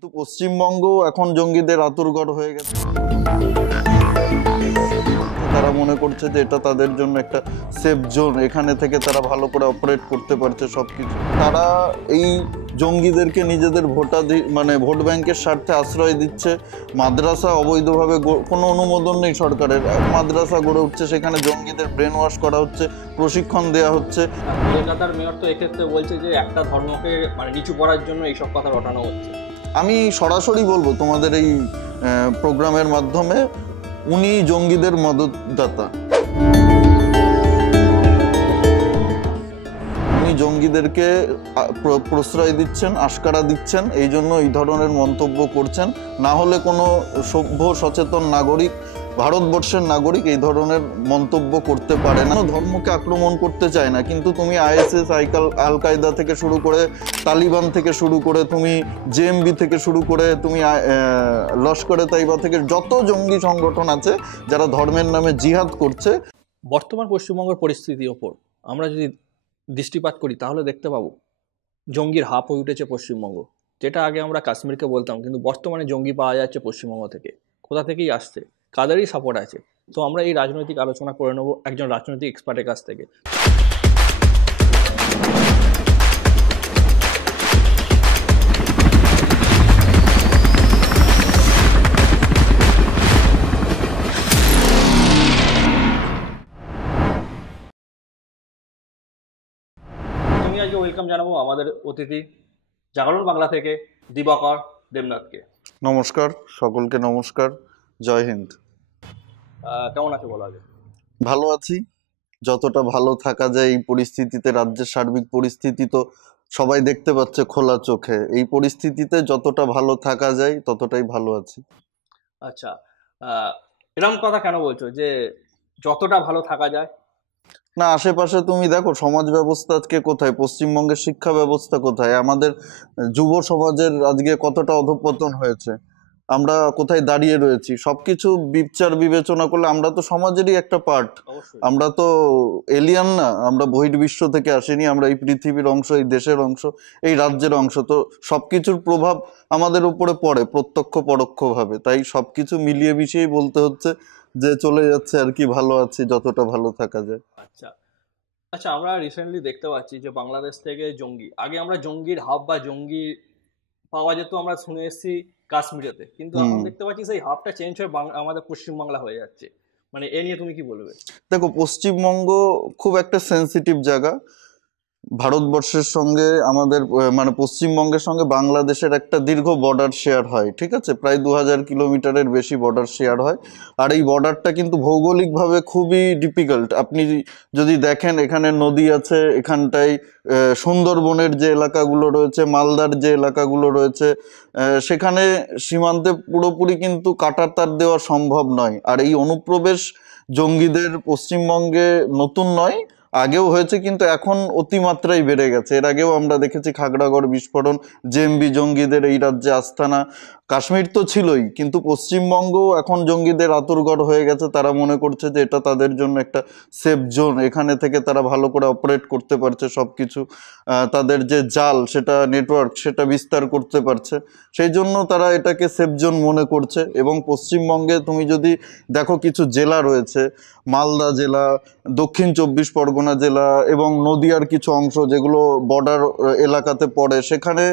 কিন্তু পশ্চিমবঙ্গ এখন জঙ্গিদের আতুরঘর হয়ে গেছে। তারা মনে করছে যে এটা তাদের জন্য একটা সেফ জোন, এখানে থেকে তারা ভালো করে অপারেট করতে পারছে সবকিছু। তারা এই জঙ্গিদেরকে নিজেদের ভোট ব্যাংকের স্বার্থে আশ্রয় দিচ্ছে। মাদ্রাসা অবৈধভাবে কোনো অনুমোদন নেই সরকারের, মাদ্রাসা গড়ে উঠছে, সেখানে জঙ্গিদের ব্রেন ওয়াশ করা হচ্ছে, প্রশিক্ষণ দেওয়া হচ্ছে। কলকাতার মেয়র তো এক্ষেত্রে বলছে যে একটা ধর্মকে নিচু করার জন্য এইসব কথা রটানো হচ্ছে। আমি সরাসরি বলবো তোমাদের এই প্রোগ্রামের মাধ্যমে, উনি জঙ্গিদের মদতদাতা। উনি জঙ্গিদেরকে প্রশ্রয় দিচ্ছেন, আশকারা দিচ্ছেন, এই জন্য এই ধরনের মন্তব্য করছেন। না হলে কোনো সভ্য সচেতন নাগরিক, ভারতবর্ষের নাগরিক এই ধরনের মন্তব্য করতে পারে না। ধর্মকে আক্রমণ করতে চায় না, কিন্তু তুমি আইএসএস, আল কায়দা থেকে শুরু করে, তালিবান থেকে শুরু করে, তুমি জেএমবি থেকে শুরু করে, তুমি লস্করে তাইবা থেকে যত জঙ্গি সংগঠন আছে যারা ধর্মের নামে জিহাদ করছে। বর্তমান পশ্চিমবঙ্গের পরিস্থিতির ওপর আমরা যদি দৃষ্টিপাত করি তাহলে দেখতে পাবো জঙ্গির হাব হয়ে উঠেছে পশ্চিমবঙ্গ। যেটা আগে আমরা কাশ্মীরকে বলতাম, কিন্তু বর্তমানে জঙ্গি পাওয়া যাচ্ছে পশ্চিমবঙ্গ থেকে। কোথা থেকেই আসছে, কাদেরই সাপোর্ট আছে? তো আমরা এই রাজনৈতিক আলোচনা করে নেব একজন রাজনৈতিক এক্সপার্টের কাছ থেকে। আমি আজকে ওয়েলকাম জানাবো আমাদের অতিথি জাগরণ বাংলা থেকে দিবাকর দেবনাথকে। নমস্কার, সকলকে নমস্কার, জয় হিন্দ। কেমন আছে বলো আগে? ভালো আছি, যতটা ভালো থাকা যায় এই পরিস্থিতিতে। রাজ্যের সার্বিক পরিস্থিতি তো সবাই দেখতে পাচ্ছে খোলা চোখে। এই পরিস্থিতিতে যতটা ভালো থাকা যায় ততটাই ভালো আছি। আচ্ছা, এরকম কথা কেন বলছো যে যতটা ভালো থাকা যায়? না, আশেপাশে তুমি দেখো সমাজ ব্যবস্থা আজকে কোথায়, পশ্চিমবঙ্গের শিক্ষা ব্যবস্থা কোথায়, আমাদের যুব সমাজের আজকে কতটা অধঃপতন হয়েছে, আমরা কোথায় দাঁড়িয়ে রয়েছি, সবকিছু বিচার বিবেচনা করলে আমরা তো সমাজেরই একটা পার্ট। অবশ্যই। আমরা তো এলিয়ান না, আমরা বহির্বিশ্ব থেকে আসিনি, আমরা এই পৃথিবীর অংশ, এই দেশের অংশ, এই রাজ্যের অংশ। তো সবকিছুর প্রভাব আমাদের উপরে পড়ে প্রত্যক্ষ পরোক্ষভাবে। তাই সবকিছু মিলিয়ে মিশিয়েই বলতে হচ্ছে যে চলে যাচ্ছে আর কি, ভালো আছি যতটা ভালো থাকা যায়। আচ্ছা আচ্ছা, আমরা রিসেন্টলি দেখতে পাচ্ছি যে বাংলাদেশ থেকে জঙ্গি, আগে আমরা জঙ্গির হাব বা জঙ্গি পাওয়া যেত আমরা শুনে এসেছি কাশ্মীরেতে, কিন্তু এখন দেখতে পাচ্ছি সেই হাবটা চেঞ্জ হয়ে আমাদের পশ্চিমবাংলা হয়ে যাচ্ছে। এ নিয়ে তুমি কি বলবে? দেখো, পশ্চিমবঙ্গ খুব একটা সেন্সিটিভ জায়গা। ভারতবর্ষের সঙ্গে আমাদের পশ্চিমবঙ্গের সঙ্গে বাংলাদেশের একটা দীর্ঘ বর্ডার শেয়ার হয়, ঠিক আছে, প্রায় 2000 কিলোমিটারের বেশি বর্ডার শেয়ার হয়। আর এই বর্ডারটা কিন্তু ভৌগোলিকভাবে খুবই ডিফিকাল্ট। আপনি যদি দেখেন, এখানে নদী আছে, এখানটায় সুন্দরবনের যে এলাকাগুলো রয়েছে, মালদার যে এলাকাগুলো রয়েছে, সেখানে সীমান্তে পুরোপুরি কিন্তু কাঁটাতার দেওয়া সম্ভব নয়। আর এই অনুপ্রবেশ জঙ্গিদের পশ্চিমবঙ্গে নতুন নয়, আগেও হয়েছে, কিন্তু এখন অতিমাত্রায় বেড়ে গেছে। এর আগেও আমরা দেখেছি খাগড়াগড় বিস্ফোরণ, জেএমবি জঙ্গিদের এই রাজ্যে আস্তানা। কাশ্মীর তো ছিলই, কিন্তু পশ্চিমবঙ্গ এখন জঙ্গিদের আতুরঘর হয়ে গেছে। তারা মনে করছে যে এটা তাদের জন্য একটা সেফ জোন, এখানে থেকে তারা ভালো করে অপারেট করতে পারছে সবকিছু, তাদের যে জাল, সেটা নেটওয়ার্ক, সেটা বিস্তার করতে পারছে। সেই জন্য তারা এটাকে সেফ জোন মনে করছে। এবং পশ্চিমবঙ্গে তুমি যদি দেখো, কিছু জেলা রয়েছে, মালদা জেলা, দক্ষিণ 24 পরগনা জেলা এবং নদিয়ার কিছু অংশ যেগুলো বর্ডার এলাকাতে পড়ে, সেখানে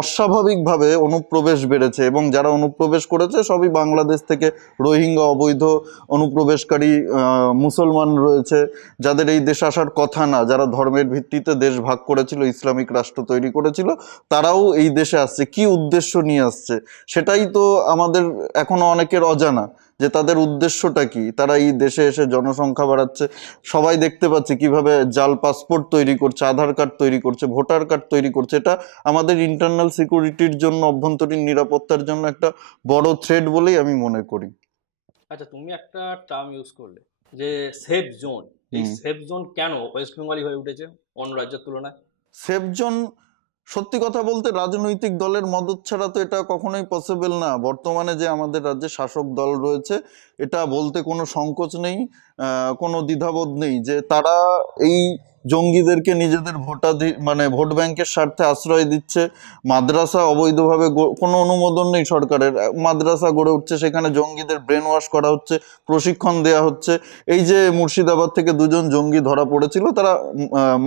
অস্বাভাবিকভাবে অনুপ্রবেশ বেড়েছে। এবং যারা অনুপ্রবেশ করেছে সবই বাংলাদেশ থেকে রোহিঙ্গা, অবৈধ অনুপ্রবেশকারী মুসলমান রয়েছে, যাদের এই দেশে আসার কথা না, যারা ধর্মের ভিত্তিতে দেশ ভাগ করেছিল, ইসলামিক রাষ্ট্র তৈরি করেছিল, তারাও এই দেশে আসছে। কি উদ্দেশ্য নিয়ে আসছে সেটাই তো আমাদের এখনো অনেকের অজানা, যে তাদের উদ্দেশ্যটা কি। তারা এই দেশে এসে জনসংখ্যা বাড়াচ্ছে, সবাই দেখতে পাচ্ছে কিভাবে জাল পাসপোর্ট তৈরি করছে, আধার কার্ড তৈরি করছে, ভোটার কার্ড তৈরি করছে। এটা আমাদের ইন্টারনাল সিকিউরিটির জন্য, অভ্যন্তরীণ নিরাপত্তার জন্য একটা বড় থ্রেট বলেই আমি মনে করি। আচ্ছা, তুমি একটা টার্ম ইউজ করলে যে সেফ জোন। এই সেফ জোন কেন ওয়েস্ট বেঙ্গলই হয়ে উঠেছে অন্য রাজ্যের তুলনায়? সেফ জোন, সত্যি কথা বলতে রাজনৈতিক দলের মদত ছাড়া তো এটা কখনোই পসিবল না। বর্তমানে যে আমাদের রাজ্যে শাসক দল রয়েছে, এটা বলতে কোনো সংকোচ নেই, কোনো দ্বিধাবোধ নেই যে তারা এই জঙ্গিদেরকে নিজেদের মানে ভোট ব্যাংকের স্বার্থে আশ্রয় দিচ্ছে। মাদ্রাসা অবৈধভাবে কোনো অনুমোদন নেই সরকারের, মাদ্রাসা গড়ে উঠছে, সেখানে জঙ্গিদের ব্রেন ওয়াশ করা হচ্ছে, প্রশিক্ষণ দেয়া হচ্ছে। এই যে মুর্শিদাবাদ থেকে দুজন জঙ্গি ধরা পড়েছিল, তারা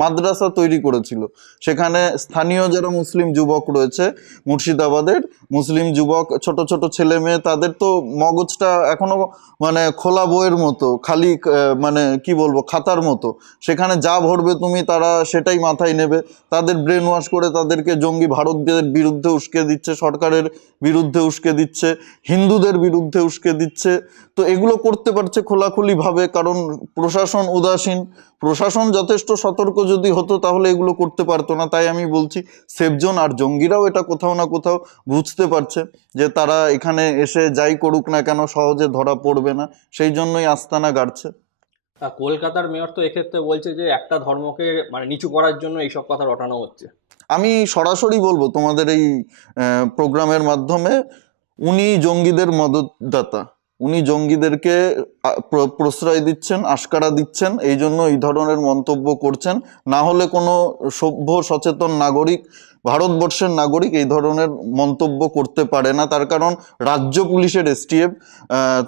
মাদ্রাসা তৈরি করেছিল। সেখানে স্থানীয় যারা মুসলিম যুবক রয়েছে মুর্শিদাবাদের, মুসলিম যুবক, ছোট ছোট ছেলে মেয়ে, তাদের তো মগজটা এখনো মানে খোলা বইয়ের মতো, খালি মানে কি বলবো, খাতার মতো। সেখানে যা ভরবে তুমি তারা সেটাই মাথায় নেবে। তাদের ব্রেন ওয়াশ করে তাদেরকে জঙ্গি ভারতের বিরুদ্ধে উস্কে দিচ্ছে, সরকারের বিরুদ্ধে উস্কে দিচ্ছে, হিন্দুদের বিরুদ্ধে উস্কে দিচ্ছে। তো এগুলো করতে পারছে খোলাখুলি ভাবে, কারণ প্রশাসন উদাসীন। প্রশাসন যথেষ্ট সতর্ক যদি হতো তাহলে এগুলো করতে পারতো না। তাই আমি বলছি সেফজন আর জঙ্গিরাও এটা কোথাও না কোথাও বুঝতে পারছে যে তারা এখানে এসে যাই করুক না কেন সহজে ধরা পড়বে না, সেই জন্যই আস্তানা গাড়ছে। কলকাতার মেয়র তো এক্ষেত্রে বলছে যে একটা ধর্মকে মানে নিচু করার জন্য এইসব কথা রটানো হচ্ছে। আমি সরাসরি বলবো তোমাদের এই প্রোগ্রামের মাধ্যমে, উনি জঙ্গিদের মদতদাতা, উনি জঙ্গিদেরকে প্রশ্রয় দিচ্ছেন, আশকারা দিচ্ছেন, এই জন্য এই ধরনের মন্তব্য করছেন। না হলে কোনো সভ্য সচেতন নাগরিক, ভারতবর্ষের নাগরিক এই ধরনের মন্তব্য করতে পারে না। তার কারণ রাজ্য পুলিশের এসটিএফ,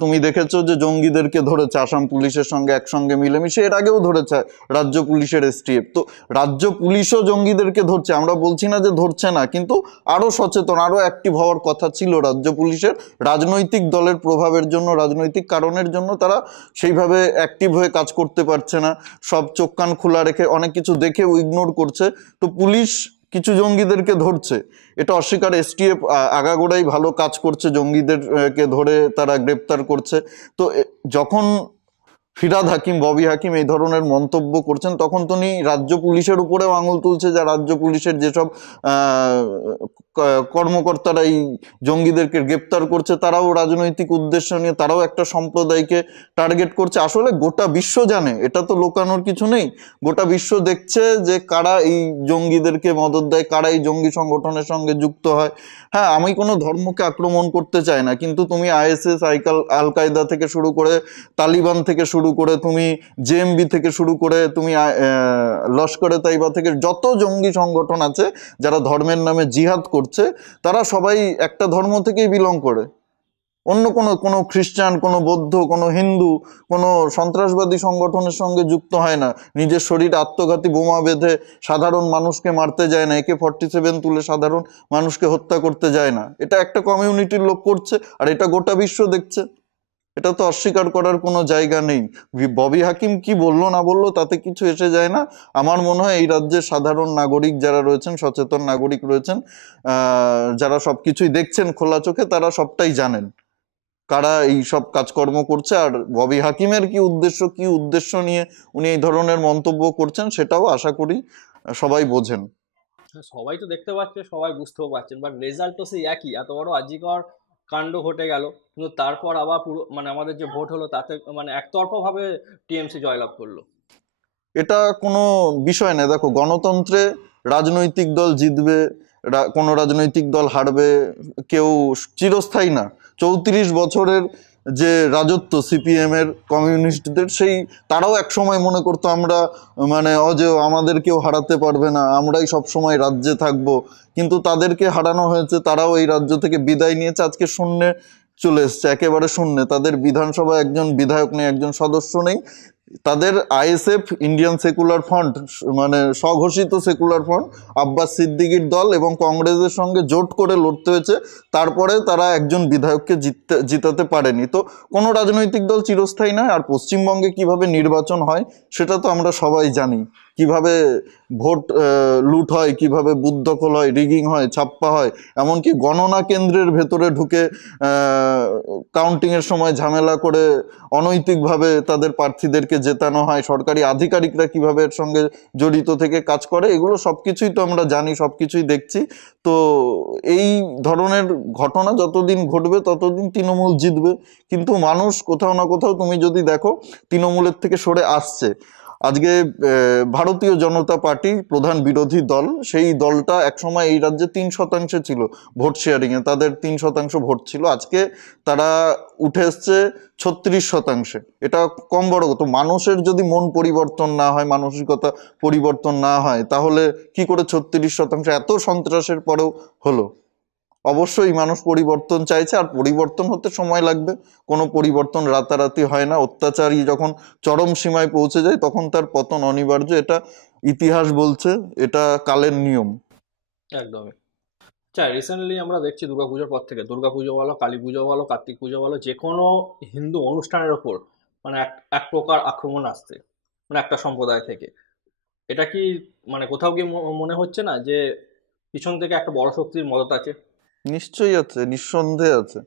তুমি দেখেছো যে জঙ্গিদেরকে ধরেছে আসাম পুলিশের সঙ্গে একসঙ্গে মিলেমিশে, এর আগেও ধরেছে রাজ্য পুলিশের এসটিএফ। তো রাজ্য পুলিশও জঙ্গিদেরকে ধরছে, আমরা বলছি না যে ধরছে না, কিন্তু আরো সচেতন, আরো অ্যাক্টিভ হওয়ার কথা ছিল রাজ্য পুলিশের। রাজনৈতিক দলের প্রভাবের জন্য, রাজনৈতিক কারণের জন্য তারা সেইভাবে অ্যাক্টিভ হয়ে কাজ করতে পারছে না। সব চোখ কান খোলা রেখে অনেক কিছু দেখেও ইগনোর করছে। তো পুলিশ কিছু জঙ্গিদেরকে ধরছে, এটা অস্বীকার, এসটিএফ আগাগোড়াই ভালো কাজ করছে, জঙ্গিদেরকে ধরে তারা গ্রেপ্তার করছে। তো যখন ফিরহাদ হাকিম, ববি হাকিম এই ধরনের মন্তব্য করছেন, তখন তিনি রাজ্য পুলিশের উপরেও আঙুল তুলছে, যা রাজ্য পুলিশের যেসব কর্মকর্তারা এই জঙ্গিদেরকে গ্রেপ্তার করছে তারাও রাজনৈতিক উদ্দেশ্য নিয়ে, তারাও একটা সম্প্রদায়কে টার্গেট করছে। আসলে গোটা বিশ্ব জানে, এটা তো লোকানোর কিছু নেই, গোটা বিশ্ব দেখছে যে কারা এই জঙ্গিদেরকে মদত দেয়, কারা এই জঙ্গি সংগঠনের সঙ্গে যুক্ত হয়। হ্যাঁ, আমি কোনো ধর্মকে আক্রমণ করতে চাই না, কিন্তু তুমি আইএসএস, আল কায়দা থেকে শুরু করে, তালিবান থেকে শুরু করে, তুমি জেএমবি থেকে শুরু করে, তুমি লস্করে তাইবা থেকে যত জঙ্গি সংগঠন আছে যারা ধর্মের নামে জিহাদ করছে, তারা সবাই একটা ধর্ম থেকেই বিলং করে। অন্য কোনো খ্রিস্টান, কোনো বৌদ্ধ, কোনো হিন্দু, কোনো সন্ত্রাসবাদী সংগঠনের সঙ্গে যুক্ত হয় না। নিজের শরীরে আত্মঘাতী বোমা বেঁধে সাধারণ মানুষকে মারতে যায় না, AK-47 তুলে সাধারণ মানুষকে হত্যা করতে যায় না। এটা একটা কমিউনিটির লোক করছে, আর এটা গোটা বিশ্ব দেখছে। এটা তো অস্বীকার করার কোনো জায়গা নেই। ববি হাকিম কি বললো না বললো তাতে কিছু এসে যায় না। আমার মনে হয় এই রাজ্যের সাধারণ নাগরিক যারা রয়েছেন, সচেতন নাগরিক রয়েছেন, যারা সবকিছুই দেখছেন খোলা চোখে, তারা সবটাই জানেন কারা এই সব কাজকর্ম করছে। আর ববি হাকিমের কি উদ্দেশ্য নিয়ে উনি এই ধরনের মন্তব্য করছেন, সেটাও আশা করি সবাই বোঝেন। সবাই তো দেখতে পাচ্ছে, সবাই বুঝতেও পারছেন, বাট রেজাল্ট তো সেই একই। এত বড় আজিকর কাণ্ড ঘটে গেল, কিন্তু তারপর আবার পুরো মানে আমাদের যে ভোট হলো তাতে মানে একতরফা ভাবে টিএমসি জয়লাভ করলো। এটা কোনো বিষয় না। দেখো, গণতন্ত্রে রাজনৈতিক দল জিতবে, কোনো রাজনৈতিক দল হারবে, কেউ চিরস্থায়ী না। 34 বছরের যে রাজত্ব সিপিএম এর, কমিউনিস্টদের, সেই তারাও এক সময় মনে করতো আমরা মানে অজেয়, আমাদের কেউ হারাতে পারবে না, আমরাই সব সময় রাজ্যে থাকবো। কিন্তু তাদেরকে হারানো হয়েছে, তারাও এই রাজ্য থেকে বিদায় নিয়েছে, আজকে শূন্যে চলে এসছে, একেবারে শূন্যে। তাদের বিধানসভায় একজন বিধায়ক নেই, একজন সদস্য নেই। তাদের আইএসএফ, ইন্ডিয়ান সেকুলার ফ্রন্ট, মানে স্বঘোষিত সেকুলার ফ্রন্ট, আব্বাস সিদ্দিকীর দল এবং কংগ্রেসের সঙ্গে জোট করে লড়তে হয়েছে, তারপরে তারা একজন বিধায়ককে জিতাতে পারেনি। তো কোনো রাজনৈতিক দল চিরস্থায়ী নয়। আর পশ্চিমবঙ্গে কিভাবে নির্বাচন হয় সেটা তো আমরা সবাই জানি, কিভাবে ভোট লুট হয়, কিভাবে বুথ দখল হয়, রিগিং হয়, ছাপ্পা হয়, এমনকি গণনা কেন্দ্রের ভেতরে ঢুকে কাউন্টিংয়ের সময় ঝামেলা করে অনৈতিকভাবে তাদের প্রার্থীদেরকে জেতানো হয়, সরকারি আধিকারিকরা কিভাবে এর সঙ্গে জড়িত থেকে কাজ করে, এগুলো সবকিছুই তো আমরা জানি, সবকিছুই দেখছি। তো এই ধরনের ঘটনা যতদিন ঘটবে ততদিন তৃণমূল জিতবে। কিন্তু মানুষ কোথাও না কোথাও, তুমি যদি দেখো, তৃণমূলের থেকে সরে আসছে। আজকে ভারতীয় জনতা পার্টি প্রধান বিরোধী দল, সেই দলটা একসময় এই রাজ্যে 3% ছিল ভোট শেয়ারিং এ, তাদের 3% ভোট ছিল, আজকে তারা উঠে এসছে 36%। এটা কম বড় তো, মানুষের যদি মন পরিবর্তন না হয়, মানসিকতা পরিবর্তন না হয়, তাহলে কি করে 36% এত সন্ত্রাসের পরেও হলো? অবশ্যই মানুষ পরিবর্তন চাইছে, আর পরিবর্তন হতে সময় লাগবে। কোনো পরিবর্তন রাতারাতি হয় না। অত্যাচারী যখন চরম সীমায় পৌঁছে যায় তখন তার পতন অনিবার্য, এটা ইতিহাস বলছে, এটা কালের নিয়ম। একদমই। আচ্ছা, রিসেন্টলি আমরা দেখছি দুর্গাপুজোর পর থেকে, দুর্গাপুজো বলো, কালী পুজো বলো, কার্তিক পুজো বলো, যে কোনো হিন্দু অনুষ্ঠানের ওপর মানে এক এক প্রকার আক্রমণ আসছে, মানে একটা সম্প্রদায় থেকে। এটা কি মানে কোথাও গিয়ে মনে হচ্ছে না যে পিছন থেকে একটা বড় শক্তির মদত আছে? নিশ্চয়ই আছে, নিঃসন্দেহে আছে।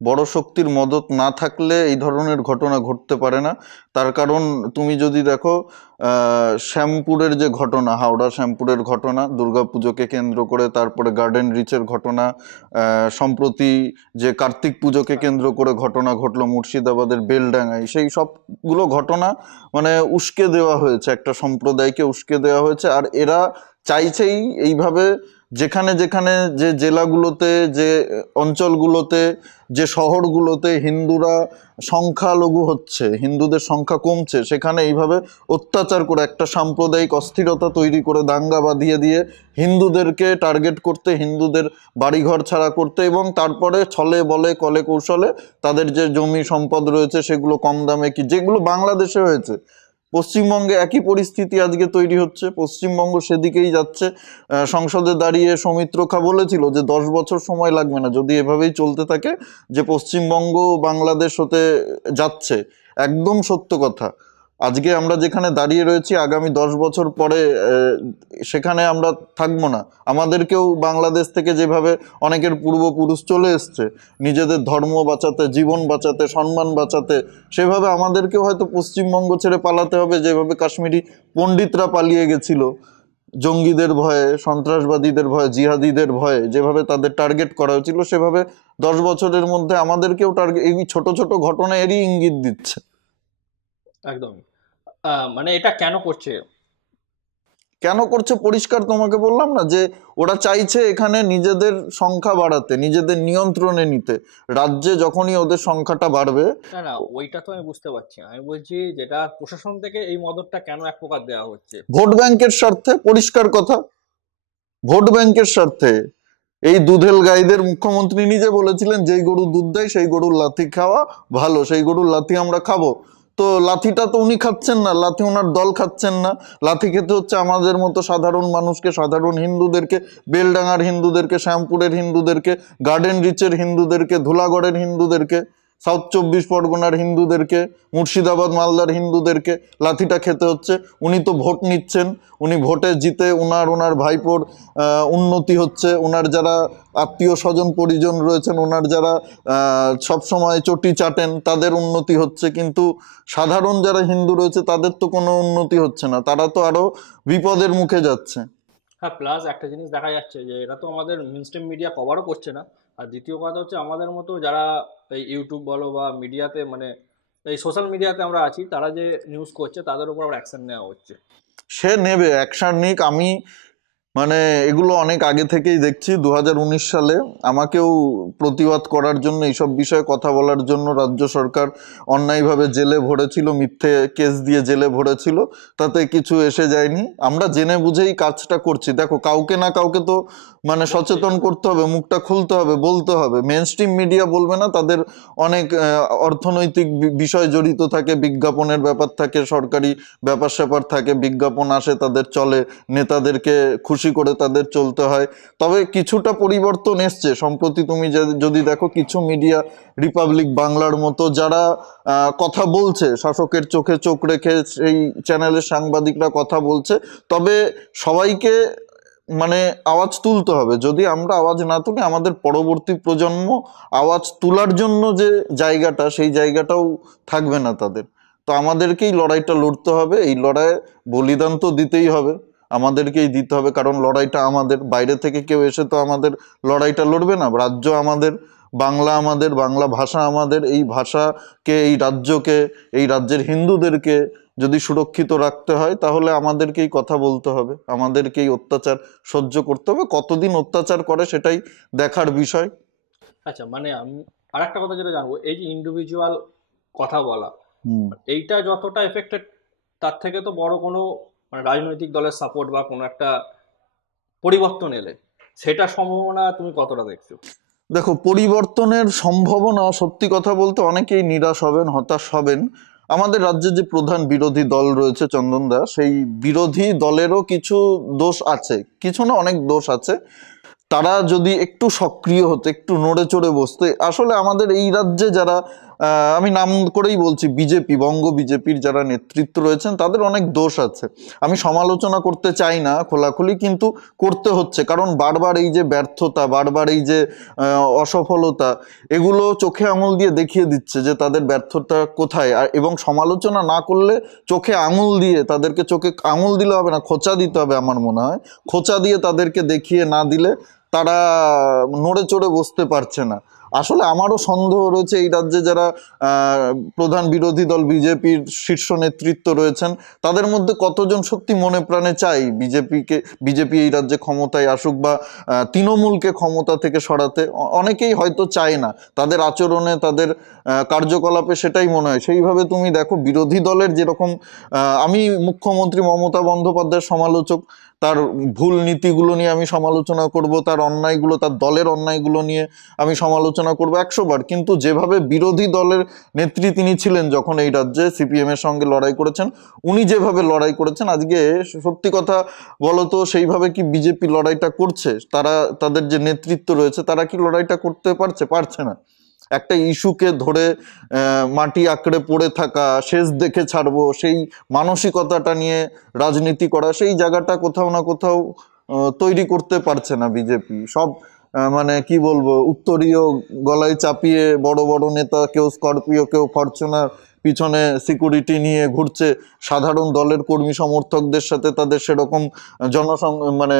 বড় শক্তির মদত না থাকলে এই ধরনের ঘটনা ঘটতে পারে না। তার কারণ তুমি যদি দেখো, শ্যামপুরের যে ঘটনা, হাওড়া শ্যামপুরের ঘটনা, দুর্গাপুজোকে কেন্দ্র করে, তারপরে গার্ডেন রিচের ঘটনা, সম্প্রতি যে কার্তিক পুজোকে কেন্দ্র করে ঘটনা ঘটলো মুর্শিদাবাদের বেলডাঙ্গায়, সেই সবগুলো ঘটনা মানে উস্কে দেওয়া হয়েছে, একটা সম্প্রদায়কে উস্কে দেওয়া হয়েছে। আর এরা চাইছেই এইভাবে, যেখানে যেখানে যে জেলাগুলোতে, যে অঞ্চলগুলোতে, যে শহরগুলোতে হিন্দুরা সংখ্যালঘু হচ্ছে, হিন্দুদের সংখ্যা কমছে, সেখানে এইভাবে অত্যাচার করে একটা সাম্প্রদায়িক অস্থিরতা তৈরি করে দাঙ্গা বাঁধিয়ে দিয়ে হিন্দুদেরকে টার্গেট করতে, হিন্দুদের বাড়িঘর ছাড়া করতে, এবং তারপরে ছলে বলে কলে কৌশলে তাদের যে জমি সম্পদ রয়েছে সেগুলো কম দামে, কি যেগুলো বাংলাদেশে হয়েছে, পশ্চিমবঙ্গে একই পরিস্থিতি আজকে তৈরি হচ্ছে। পশ্চিমবঙ্গ সেদিকেই যাচ্ছে। সংসদে দাঁড়িয়ে সৌমিত্র খা বলেছিল যে 10 বছর সময় লাগবে না, যদি এভাবেই চলতে থাকে, যে পশ্চিমবঙ্গ বাংলাদেশ হতে যাচ্ছে। একদম সত্য কথা। আজকে আমরা যেখানে দাঁড়িয়ে রয়েছি, আগামী 10 বছর পরে সেখানে আমরা থাকবো না। আমাদেরকেও বাংলাদেশ থেকে যেভাবে অনেকের পূর্বপুরুষ চলে এসছে নিজেদের ধর্ম বাঁচাতে, জীবন বাঁচাতে, সম্মান বাঁচাতে, সেভাবে আমাদেরকেও হয়তো পশ্চিমবঙ্গ ছেড়ে পালাতে হবে, যেভাবে কাশ্মীরি পণ্ডিতরা পালিয়ে গেছিল জঙ্গিদের ভয়ে, সন্ত্রাসবাদীদের ভয়ে, জিহাদিদের ভয়ে, যেভাবে তাদের টার্গেট করা হয়েছিল, সেভাবে 10 বছরের মধ্যে আমাদেরকেও টার্গেট, এই ছোট ছোট ঘটনা এরই ইঙ্গিত দিচ্ছে। একদমই। মানে এটা কেন করছে? কেন করছে পরিষ্কার, তোমাকে বললাম না, যে ওরা চাইছে এখানে নিজেদের সংখ্যা বাড়াতে, নিজেদের নিয়ন্ত্রণে নিতে। রাজ্যে যখনই ওদের সংখ্যাটা বাড়বে, না না, ওইটা তো আমি বুঝতে পারছি না। আমি বলছি যেটা প্রশাসন থেকে এই মদতটা কেন এক প্রকার দেওয়া হচ্ছে? ভোট ব্যাংকের স্বার্থে, পরিষ্কার কথা, ভোট ব্যাংকের স্বার্থে। এই দুধেল গাইদের মুখ্যমন্ত্রী নিজে বলেছিলেন, যেই গরু দুধ দেয় সেই গরুর লাথি খাওয়া ভালো, সেই গরুর লাথি আমরা খাবো। তো লাথিটা তো উনি খাচ্ছেন না, লাথি ওনার দল খাচ্ছেন না। লাথি খেতে হচ্ছে আমাদের মতো সাধারণ মানুষকে, সাধারণ হিন্দুদেরকে, বেলডাঙ্গার হিন্দুদেরকে, শ্যামপুরের হিন্দুদেরকে, গার্ডেন রিচের হিন্দুদেরকে, ধুলাগড়ের হিন্দুদেরকে, সাউথ 24 পরগনার হিন্দুদেরকে, মুর্শিদাবাদ মালদার হিন্দুদেরকে লাথিটা খেতে হচ্ছে। উনি তো ভোট নিচ্ছেন, উনি ভোটে জিতে ওনার ভাইপোর উন্নতি হচ্ছে, ওনার যারা আত্মীয় স্বজন পরিজন রয়েছেন, ওনার যারা সব সময় চটি চাটেন, তাদের উন্নতি হচ্ছে। কিন্তু সাধারণ যারা হিন্দু রয়েছে তাদের তো কোনো উন্নতি হচ্ছে না, তারা তো আরো বিপদের মুখে যাচ্ছে। হ্যাঁ, প্লাস একটা জিনিস দেখা যাচ্ছে যে এটা তো আমাদের মেইনস্ট্রিম মিডিয়া কভারও করছে না। আর দ্বিতীয় কথা হচ্ছে, আমাদের মতো যারা এই ইউটিউব বলো বা মিডিয়াতে, মানে এই সোশ্যাল মিডিয়াতে আমরা আছি, তারা যে নিউজ করছে তাদের উপর আবার অ্যাকশন নেওয়া হচ্ছে। সে নেবে, অ্যাকশন নিক। আমি মানে এগুলো অনেক আগে থেকেই দেখছি। 2019 সালে আমাকেও প্রতিবাদ করার জন্য, এইসব বিষয়ে কথা বলার জন্য রাজ্য সরকার অন্যায়ভাবে জেলে ভরেছিল, মিথ্যে কেস দিয়ে জেলে ভরেছিল, তাতে কিছু এসে যায়নি। আমরা জেনে বুঝেই কাজটা করছি। দেখো, কাউকে না কাউকে তো মানে সচেতন করতে হবে, মুখটা খুলতে হবে, বলতে হবে। মেন স্ট্রিম মিডিয়া বলবে না, তাদের অনেক অর্থনৈতিক বিষয় জড়িত থাকে, বিজ্ঞাপনের ব্যাপার থাকে, সরকারি ব্যাপার স্যাপার থাকে, বিজ্ঞাপন আসে, তাদের চলে, নেতাদেরকে খুশি করে তাদের চলতে হয়। তবে কিছুটা পরিবর্তন এসছে সম্প্রতি। তুমি যদি দেখো, কিছু মিডিয়া, রিপাবলিক বাংলার মতো, যারা কথা বলছে, শাসকের চোখে চোখ রেখে সেই চ্যানেলের সাংবাদিকরা কথা বলছে। তবে সবাইকে মানে আওয়াজ তুলতে হবে। যদি আমরা আওয়াজ না তুলি, আমাদের পরবর্তী প্রজন্ম আওয়াজ তোলার জন্য যে জায়গাটা, সেই জায়গাটাও থাকবে না তাদের। তো আমাদেরকেই লড়াইটা লড়তে হবে। এই লড়াইয়ে বলিদান তো দিতেই হবে, আমাদেরকেই দিতে হবে, কারণ লড়াইটা আমাদের। বাইরে থেকে কেউ এসে তো আমাদের লড়াইটা লড়বে না। রাজ্য আমাদের, বাংলা আমাদের, বাংলা ভাষা আমাদের। এই ভাষাকে, এই রাজ্যকে, এই রাজ্যের হিন্দুদেরকে যদি সুরক্ষিত রাখতে হয় তাহলে আমাদেরকেই কথা বলতে হবে, আমাদেরকেই অত্যাচার সহ্য করতে হবে। কতদিন অত্যাচার করে সেটাই দেখার বিষয়। আচ্ছা, মানে আমি আর একটা কথা যেটা জানবো, এই যে ইন্ডিভিজুয়াল কথা বলা, হুম। এইটা যতটা এফেক্টেড, তার থেকে তো বড় কোনো মানে রাজনৈতিক দলের সাপোর্ট বা কোনো একটা পরিবর্তন এলে সেটা সম্ভাবনা তুমি কতটা দেখছো? দেখো, পরিবর্তনের সম্ভাবনা, সত্যি কথা বলতে অনেকেই নিরাশ হবেন, হতাশ হবেন। আমাদের রাজ্যে যে প্রধান বিরোধী দল রয়েছে চন্দনদা, সেই বিরোধী দলেরও কিছু দোষ আছে, কিছু না অনেক দোষ আছে। তারা যদি একটু সক্রিয় হতো, একটু নড়ে চড়ে বসতে, আসলে আমাদের এই রাজ্যে যারা আমি নাম করেই বলছি, বিজেপি, বঙ্গ বিজেপির যারা নেতৃত্ব রয়েছেন তাদের অনেক দোষ আছে। আমি সমালোচনা করতে চাই না খোলাখুলি, কিন্তু করতে হচ্ছে, কারণ বারবার এই যে ব্যর্থতা, বারবার এই যে অসফলতা, এগুলো চোখে আঙুল দিয়ে দেখিয়ে দিচ্ছে যে তাদের ব্যর্থতা কোথায়। আর এবং সমালোচনা না করলে চোখে আঙুল দিয়ে, তাদেরকে চোখে আঙুল দিলে হবে না, খোঁচা দিতে হবে আমার মনে হয়। খোঁচা দিয়ে তাদেরকে দেখিয়ে না দিলে তারা নড়ে চড়ে বসতে পারছে না। আসলে আমারও সন্দেহ রয়েছে এই রাজ্যে যারা প্রধান বিরোধী দল বিজেপির শীর্ষ নেতৃত্ব রয়েছেন, তাদের মধ্যে কতজন সত্যি মনে প্রাণে চাই বিজেপি এই রাজ্যে ক্ষমতায় আসুক, বা তৃণমূলকে ক্ষমতা থেকে সরাতে। অনেকেই হয়তো চায় না, তাদের আচরণে, তাদের কার্যকলাপে সেটাই মনে হয়। সেইভাবে তুমি দেখো, বিরোধী দলের যেরকম আমি মুখ্যমন্ত্রী মমতা বন্দ্যোপাধ্যায়ের সমালোচক, তার ভুল নীতিগুলো নিয়ে আমি সমালোচনা করব, তার অন্যায়গুলো, তার দলের অন্যায়গুলো নিয়ে আমি সমালোচনা করব 100 বার। কিন্তু যেভাবে বিরোধী দলের নেত্রী তিনি ছিলেন যখন এই রাজ্যে সিপিএম এর সঙ্গে লড়াই করেছেন, উনি যেভাবে লড়াই করেছেন, আজকে সত্যি কথা বলতো সেইভাবে কি বিজেপি লড়াইটা করছে? তারা, তাদের যে নেতৃত্ব রয়েছে, তারা কি লড়াইটা করতে পারছে? পারছে না। একটা ইস্যুকে ধরে মাটি আঁকড়ে পড়ে থাকা, শেষ দেখে ছাড়বো, সেই মানসিকতাটা নিয়ে রাজনীতি করা, সেই জায়গাটা কোথাও না কোথাও তৈরি করতে পারছে না বিজেপি। সব মানে কি বলবো, উত্তরীয় গলায় চাপিয়ে বড় বড় নেতা, কেউ স্করপিও, কেউ ফরচুনার, পিছনে সিকিউরিটি নিয়ে ঘুরছে। সাধারণ দলের কর্মী সমর্থকদের সাথে তাদের সেরকম মানে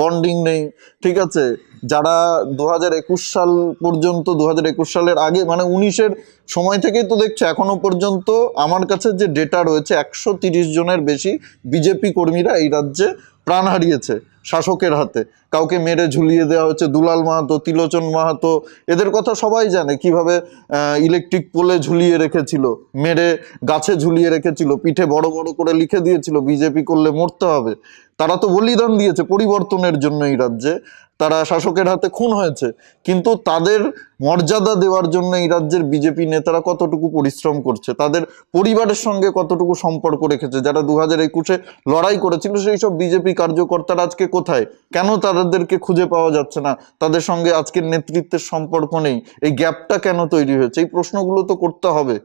বন্ডিং নেই। ঠিক আছে, যারা 2021 সাল পর্যন্ত, 2021 সালের আগে মানে 19-এর সময় থেকেই তো দেখছো এখনো পর্যন্ত, আমার কাছে যে ডেটা রয়েছে, 130 জনের বেশি বিজেপি কর্মীরা এই রাজ্যে প্রাণ হারিয়েছে শাসকের হাতে। কাউকে মেরে ঝুলিয়ে দেওয়া হচ্ছে, দুলাল মাহাতো, তিলোচন মাহাতো, এদের কথা সবাই জানে, কিভাবে ইলেকট্রিক পোলে ঝুলিয়ে রেখেছিল, মেরে গাছে ঝুলিয়ে রেখেছিল, পিঠে বড় বড় করে লিখে দিয়েছিল বিজেপি করলে মরতে হবে। তারা তো বলিদান দিয়েছে পরিবর্তনের জন্য এই রাজ্যে, তারা শাসকের হাতে খুন হয়েছে। কিন্তু তাদের মর্যাদা দেওয়ার জন্য এই রাজ্যের বিজেপি নেতারা কতটুকু পরিশ্রম করছে, তাদের পরিবারের সঙ্গে কতটুকু সম্পর্ক রেখেছে, যারা 2021-এ লড়াই করেছিল, সেই সব বিজেপি কার্যকর্তারা আজকে কোথায়? কেন তাদেরকে খুঁজে পাওয়া যাচ্ছে না? তাদের সঙ্গে আজকের নেতৃত্বের সম্পর্ক নেই। এই গ্যাপটা কেন তৈরি হয়েছে? এই প্রশ্নগুলো তো করতে হবে।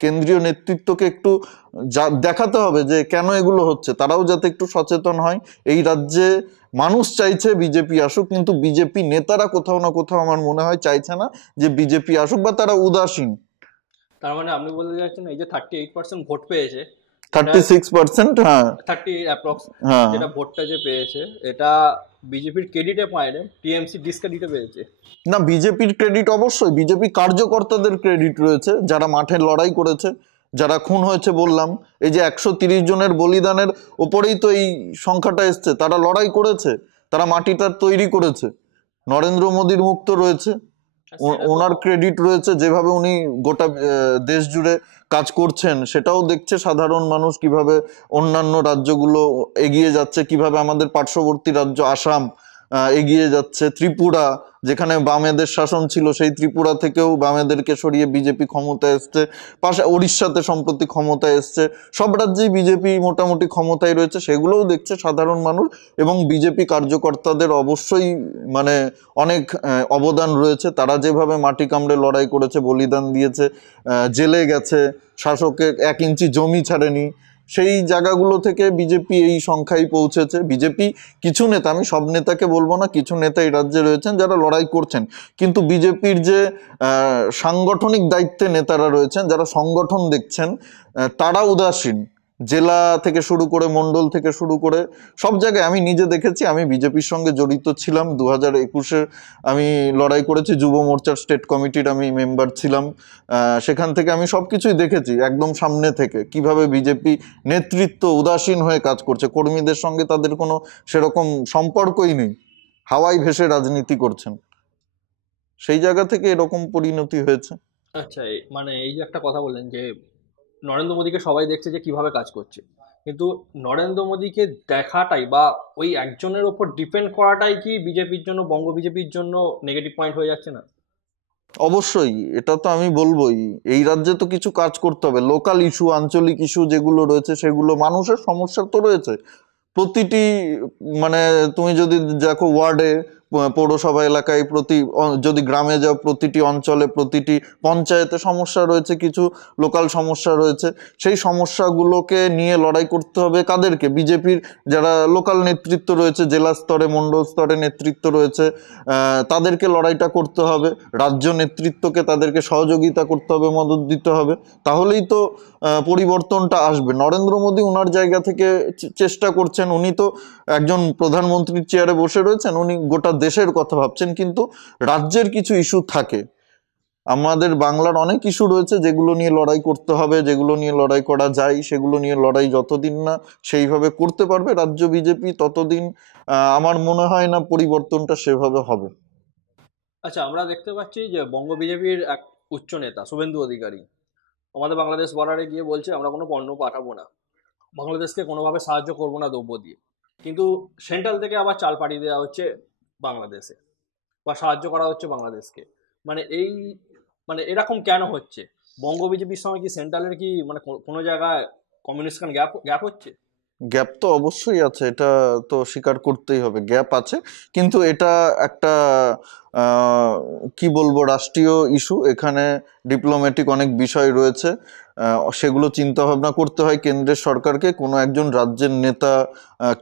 কেন্দ্রীয় নেতৃত্বকে একটু দেখাতে হবে যে কেন এগুলো হচ্ছে, তারাও যাতে একটু সচেতন হয়। এই রাজ্যে মানুষ চাইছে বিজেপি আসুক, কিন্তু বিজেপি নেতারা কোথাও না কোথাও আমার মনে হয় চাইছে না যে বিজেপি আসুক, বা তারা উদাসীন। তার মানে আপনি বলতে চাইছেন এই যে 38% ভোট পেয়েছে, এটা 36%, হ্যাঁ। 30 অ্যাপ্রক্স, হ্যাঁ, যেটা ভোটটা যে পেয়েছে, এটা বিজেপির ক্রেডিটে পায়নি, টিএমসি ডিসক্রেডিটে পেয়েছে। না, বিজেপির ক্রেডিট অবশ্যই, বিজেপি কার্যকর্তাদের ক্রেডিট রয়েছে, যারা মাঠে লড়াই করেছে, যারা খুন হয়েছে। বললাম, এই যে 130 জনের বলিদানের ওপরেই তো এই সংখ্যাটা এসছে। তারা লড়াই করেছে, তারা মাটিটা তৈরি করেছে। নরেন্দ্র মোদীর মুখ তো রয়েছে, ওনার ক্রেডিট রয়েছে, যেভাবে উনি গোটা দেশ জুড়ে কাজ করছেন সেটাও দেখছে সাধারণ মানুষ, কিভাবে অন্যান্য রাজ্যগুলো এগিয়ে যাচ্ছে, কিভাবে আমাদের পার্শ্ববর্তী রাজ্য আসাম এগিয়ে যাচ্ছে, ত্রিপুরা যেখানে বামেদের শাসন ছিল, সেই ত্রিপুরা থেকেও বামেদেরকে সরিয়ে বিজেপি ক্ষমতায় এসছে, পাশে ওড়িশাতে সম্প্রতি ক্ষমতায় এসছে। সব রাজ্যেই বিজেপি মোটামুটি ক্ষমতায় রয়েছে, সেগুলোও দেখছে সাধারণ মানুষ। এবং বিজেপি কার্যকর্তাদের অবশ্যই মানে অনেক অবদান রয়েছে। তারা যেভাবে মাটি কামড়ে লড়াই করেছে, বলিদান দিয়েছে, জেলে গেছে, শাসকের 1 ইঞ্চি জমি ছাড়েনি, সেই জায়গাগুলো থেকে বিজেপি এই সংখ্যায় পৌঁছেছে। বিজেপি কিছু নেতা, আমি সব নেতাকে বলবো না, কিছু নেতা এই রাজ্যে রয়েছেন যারা লড়াই করছেন, কিন্তু বিজেপির যে সাংগঠনিক দায়িত্বে নেতারা রয়েছেন, যারা সংগঠন দেখছেন, তারা উদাসীন। জেলা থেকে শুরু করে মন্ডল থেকে শুরু করে সব জায়গায় আমি নিজে দেখেছি। আমি বিজেপির সঙ্গে জড়িত ছিলাম, 2021-এ আমি লড়াই করেছি, যুব মোর্চার স্টেট কমিটির আমি মেম্বার ছিলাম। সেখান থেকে আমি সবকিছুই দেখেছি একদম সামনে থেকে, কিভাবে বিজেপি নেতৃত্ব উদাসীন হয়ে কাজ করছে, কর্মীদের সঙ্গে তাদের কোনো সেরকম সম্পর্কই নেই, হাওয়ায় ভেসে রাজনীতি করছেন। সেই জায়গা থেকে এরকম পরিণতি হয়েছে। আচ্ছা, মানে এই যে একটা কথা বললেন যে নরেন্দ্র মোদীকে সবাই দেখছে যে কিভাবে কাজ করছে, কিন্তু নরেন্দ্র মোদীকে দেখাটাই বা ওই একজনের ওপর ডিপেন্ড করাটাই কি বিজেপির জন্য, বঙ্গ বিজেপির জন্য নেগেটিভ পয়েন্ট হয়ে যাচ্ছে না? অবশ্যই, এটা তো আমি বলবোই। এই রাজ্যে তো কিছু কাজ করতে হবে, লোকাল ইস্যু, আঞ্চলিক ইস্যু যেগুলো রয়েছে সেগুলো, মানুষের সমস্যা তো রয়েছে প্রতিটি, মানে তুমি যদি দেখো ওয়ার্ডে, পৌরসভা এলাকায়, যদি গ্রামে যাও, প্রতিটি অঞ্চলে, প্রতিটি পঞ্চায়েতে সমস্যা রয়েছে, কিছু লোকাল সমস্যা রয়েছে। সেই সমস্যাগুলোকে নিয়ে লড়াই করতে হবে কাদেরকে? বিজেপির যারা লোকাল নেতৃত্ব রয়েছে, জেলা স্তরে মণ্ডল স্তরে নেতৃত্ব রয়েছে, তাদেরকে লড়াইটা করতে হবে। রাজ্য নেতৃত্বকে তাদেরকে সহযোগিতা করতে হবে, মদত দিতে হবে। তাহলেই তো পরিবর্তনটা আসবে। নরেন্দ্র মোদী ওনার জায়গা থেকে চেষ্টা করছেন, উনি তো একজন প্রধানমন্ত্রীর চেয়ারে বসে রয়েছেন, উনি গোটা দেশের কথা ভাবছেন, কিন্তু রাজ্যের কিছু ইস্যু থাকে। আমাদের বাংলার অনেক ইস্যু রয়েছে যেগুলো নিয়ে লড়াই করতে হবে, যেগুলো নিয়ে লড়াই করা যায়, সেগুলো নিয়ে লড়াই যতদিন না সেইভাবে করতে পারবে রাজ্য বিজেপি, ততদিন আমার মনে হয় না পরিবর্তনটা সেভাবে হবে। আচ্ছা, আমরা দেখতে পাচ্ছি যে বঙ্গ বিজেপির এক উচ্চ নেতা শুভেন্দু অধিকারী আমাদের বাংলাদেশ বর্ডারে গিয়ে বলছে আমরা কোনো পণ্য পাঠাবো না, বাংলাদেশকে কোনোভাবে সাহায্য করবো না দ্রব্য দিয়ে। কিন্তু সেন্ট্রাল থেকে আবার চাল পাঠিয়ে দেওয়া হচ্ছে বাংলাদেশে, বা সাহায্য করা হচ্ছে বাংলাদেশকে। মানে এই, মানে এরকম কেন হচ্ছে? বঙ্গ বিজেপির সঙ্গে কি সেন্ট্রালের কি মানে কোনো জায়গায় কমিউনিকেশন গ্যাপ গ্যাপ হচ্ছে? গ্যাপ তো অবশ্যই আছে, এটা তো স্বীকার করতেই হবে, গ্যাপ আছে। কিন্তু এটা একটা আহ, কি বলবো, রাষ্ট্রীয় ইস্যু, এখানে ডিপ্লোম্যাটিক অনেক বিষয় রয়েছে। সেগুলো চিন্তা ভাবনা করতে হয় কেন্দ্রের সরকারকে। কোনো একজন রাজ্যের নেতা